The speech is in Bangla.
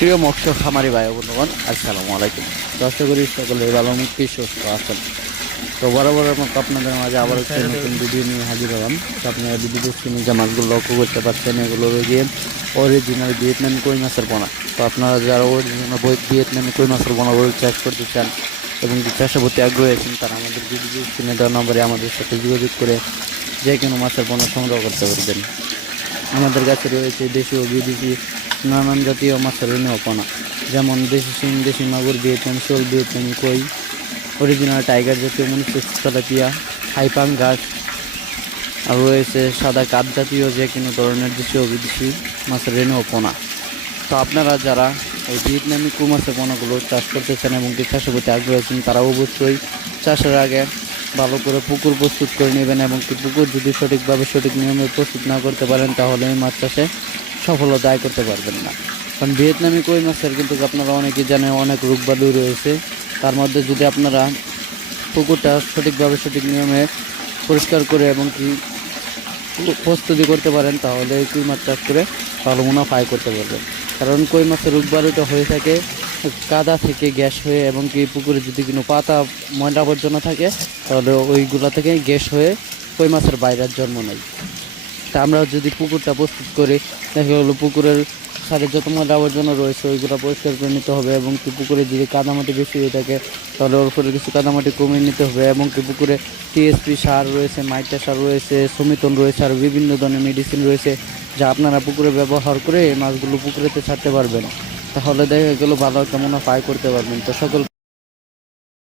প্রিয় মৎস্য খামারি ভাই বন্ধুগণ আসসালামু আলাইকুম। আশা করি সকলে ভালো মুক্তি সুস্থ আছেন। তো বরাবরের মতো আপনাদের মাঝে আবার একটি নতুন ভিডিও নিয়ে হাজির হলাম। তো আপনারা ভিডিও স্ক্রিনে যে মাছগুলো লক্ষ্য করতে পারছেন এগুলো রয়েছে অরিজিনাল ভিয়েতনামি কই মাছের পোনা। তো আপনারা যারা অরিজিনাল ভিয়েতনামি কই মাছের পোনাগুলো চাষ করতে চান এবং কি চাষের প্রতি আগ্রহী আছেন তারা আমাদের ভিডিও স্ক্রিনে দেওয়া নম্বরে আমাদের সাথে যোগাযোগ করে যে কোনো মাছের পোনা সংগ্রহ করতে পারবেন। আমাদের কাছে রয়েছে দেশি ও বিদেশি নানান জাতীয় মাছের পোনা যেমন দেশি শিং, দেশি মাগুর ভিয়েতনাম শোল ভিয়েতনামি কই অরিজিনাল টাইগার জাতীয় মনুষ্য তেলাপিয়া হাইপাং ঘাস আর রয়েছে সাদা কাপ জাতীয় যে কোনো ধরনের দেশি ও বিদেশি মাছের পোনা তো আপনারা যারা এই ভিয়েতনামি কু মাছের পোনাগুলো চাষ করতে চান এবং কি চাষের প্রতি আগ্রহী আছেন, তারা অবশ্যই চাষের আগে ভালো করে পুকুর প্রস্তুত করে নেবেন এবং কি পুকুর যদি সঠিকভাবে সঠিক নিয়মে প্রস্তুত না করতে পারেন, তাহলে এই মাছ চাষে সফলতা আয় করতে পারবেন না। কারণ ভিয়েতনামি কই মাছের কিন্তু আপনারা অনেকেই জানেন, অনেক রোগবালু রয়েছে। তার মধ্যে যদি আপনারা পুকুরটা সঠিকভাবে সঠিক নিয়মে পরিষ্কার করে এবং কি প্রস্তুতি করতে পারেন, তাহলে কই মাছ চাষ করে ভালো মুনাফা আয় করতে পারবেন। কারণ কই মাছের রোগবালুটা হয়ে থাকে কাদা থেকে গ্যাস হয়ে এবং কি পুকুরে যদি কোনো পাতা, ময়লা আবর্জনা থাকে, তাহলে ওইগুলা থেকে গ্যাস হয়ে কই মাছের বাইরের জন্ম নেয়। তা আমরা যদি পুকুরটা প্রস্তুত করি, দেখা গেলো পুকুরের সাথে যত ময়লা আবর্জনা রয়েছে, ওইগুলো পরিষ্কার করে নিতে হবে এবং কি পুকুরে যদি কাদামাটি বেশি হয়ে থাকে, তাহলে ওর উপরে কিছু কাদামাটি কমিয়ে নিতে হবে এবং কি পুকুরে টিএসপি সার রয়েছে, মাইটা সার রয়েছে, সমিতন রয়েছে আর বিভিন্ন ধরনের মেডিসিন রয়েছে, যা আপনারা পুকুরে ব্যবহার করে এই মাছগুলো পুকুরেতে ছাড়তে পারবেন। তাহলে দেখা গেলো ভালো কেমন আয় করতে পারবেন। তো সকল